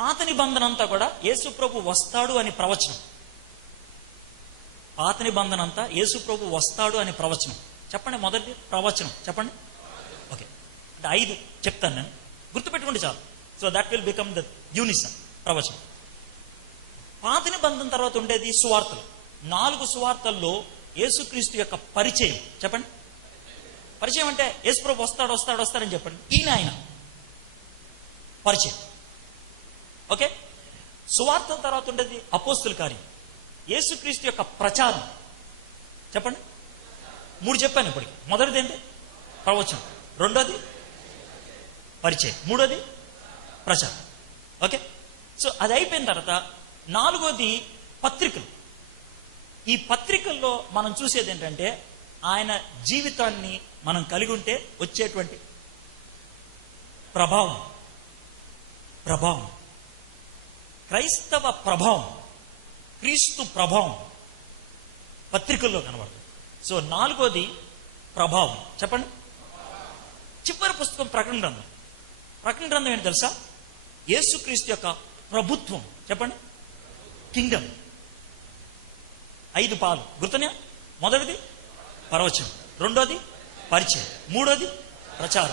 పాత నిబంధన అంతా కూడా యేసు ప్రభు వస్తాడు అని ప్రవచనం. పాత నిబంధన అంతా యేసు ప్రభు వస్తాడు అని ప్రవచనం. చెప్పండి, మొదటి ప్రవచనం చెప్పండి. ఓకే, అంటే 5 చెప్తాను నేను, గుర్తుపెట్టుకోండి చాలు. So that will become the Unison ప్రవచనం. పాత నిబంధన తర్వాత ఉండేది సువార్తలు. 4 సువార్తల్లో యేసుక్రీస్తు యొక్క పరిచయం. చెప్పండి, పరిచయం అంటే యేసు ప్రభు వస్తాడని చెప్పండి. ఆయన పరిచయం. ఓకే, సువార్తల తర్వాత ఉండేది అపోస్తుల కార్యం, యేసుక్రీస్తు యొక్క ప్రచారం. చెప్పండి, 3 చెప్పాను ఇప్పటికి. మొదటిది ఏంటి? ప్రవచనం. రెండోది పరిచయం. మూడోది ప్రచారం. ఓకే, సో అది అయిపోయిన తర్వాత 4వది పత్రికలు. ఈ పత్రికల్లో మనం చూసేది ఏంటంటే ఆయన జీవితాన్ని మనం కలిగి ఉంటే వచ్చేటువంటి ప్రభావం. క్రైస్తవ ప్రభావం, క్రీస్తు ప్రభావం పత్రికల్లో కనబడుతుంది. సో 4వది ప్రభావం. చెప్పండి, చివరి పుస్తకం ప్రకటన గ్రంథం. ప్రకటన గ్రంథం ఏంటి తెలుసా? యేసుక్రీస్తు యొక్క ప్రభుత్వం. చెప్పండి, కింగ్డమ్. 5 పాలు గుర్తున్నా? మొదటిది ప్రవచనం, రెండోది పరిచయం, మూడోది ప్రచారం.